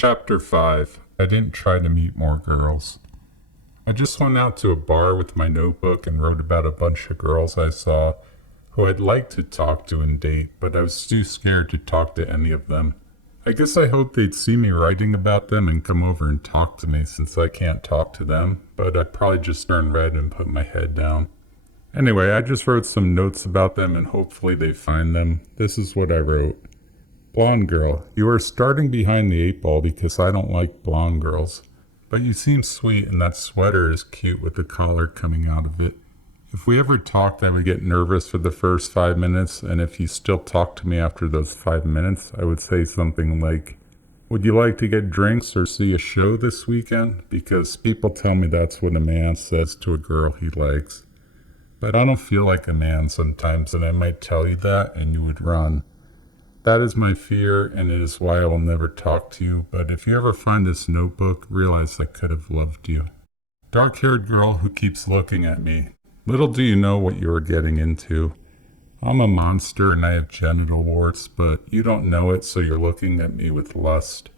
Chapter 5. I didn't try to meet more girls. I just went out to a bar with my notebook and wrote about a bunch of girls I saw who I'd like to talk to and date, but I was too scared to talk to any of them. I guess I hoped they'd see me writing about them and come over and talk to me since I can't talk to them, but I'd probably just turn red and put my head down. Anyway, I just wrote some notes about them and hopefully they find them. This is what I wrote. Blonde girl, you are starting behind the 8 ball because I don't like blonde girls. But you seem sweet and that sweater is cute with the collar coming out of it. If we ever talked, I would get nervous for the first 5 minutes, and if you still talk to me after those 5 minutes, I would say something like, would you like to get drinks or see a show this weekend? Because people tell me that's what a man says to a girl he likes. But I don't feel like a man sometimes, and I might tell you that, and you would run. That is my fear, and it is why I will never talk to you, but if you ever find this notebook, realize I could have loved you. Dark-haired girl who keeps looking at me. Little do you know what you are getting into. I'm a monster and I have genital warts, but you don't know it, so you're looking at me with lust.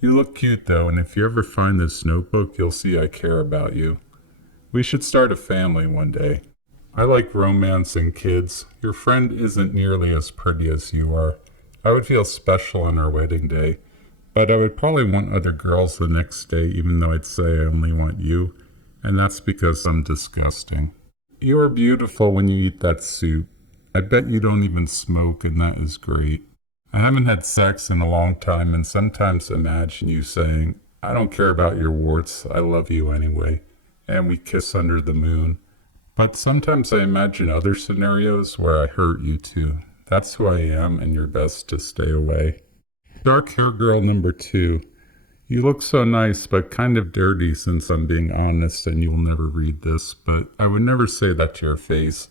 You look cute though, and if you ever find this notebook, you'll see I care about you. We should start a family one day. I like romance and kids. Your friend isn't nearly as pretty as you are. I would feel special on our wedding day, but I would probably want other girls the next day even though I'd say I only want you, and that's because I'm disgusting. You are beautiful when you eat that soup. I bet you don't even smoke, and that is great. I haven't had sex in a long time and sometimes imagine you saying, I don't care about your warts, I love you anyway, and we kiss under the moon. But sometimes I imagine other scenarios where I hurt you too. That's who I am, and you're best to stay away. Dark-haired girl number 2. You look so nice, but kind of dirty since I'm being honest, and you'll never read this, but I would never say that to your face,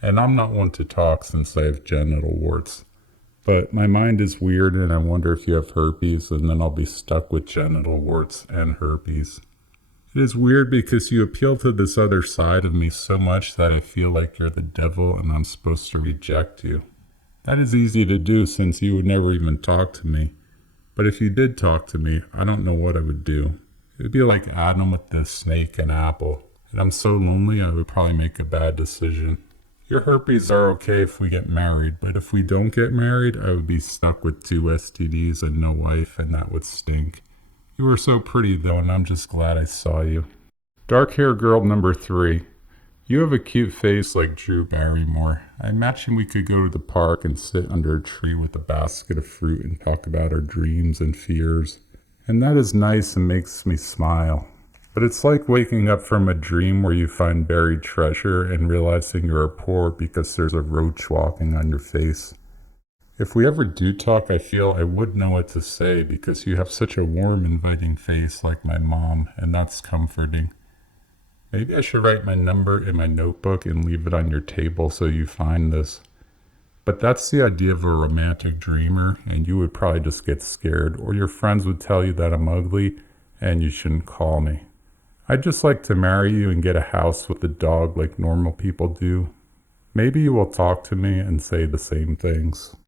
and I'm not one to talk since I have genital warts. But my mind is weird, and I wonder if you have herpes, and then I'll be stuck with genital warts and herpes. It is weird because you appeal to this other side of me so much that I feel like you're the devil and I'm supposed to reject you. That is easy to do since you would never even talk to me. But if you did talk to me, I don't know what I would do. It would be like Adam with the snake and apple. And I'm so lonely I would probably make a bad decision. Your herpes are okay if we get married, but if we don't get married, I would be stuck with 2 STDs and no wife, and that would stink. You were so pretty though, and I'm just glad I saw you. Dark-haired girl number 3. You have a cute face like Drew Barrymore. I imagine we could go to the park and sit under a tree with a basket of fruit and talk about our dreams and fears. And that is nice and makes me smile. But it's like waking up from a dream where you find buried treasure and realizing you are poor because there's a roach walking on your face. If we ever do talk, I feel I would know what to say because you have such a warm, inviting face like my mom, and that's comforting. Maybe I should write my number in my notebook and leave it on your table so you find this. But that's the idea of a romantic dreamer, and you would probably just get scared, or your friends would tell you that I'm ugly and you shouldn't call me. I'd just like to marry you and get a house with a dog like normal people do. Maybe you will talk to me and say the same things.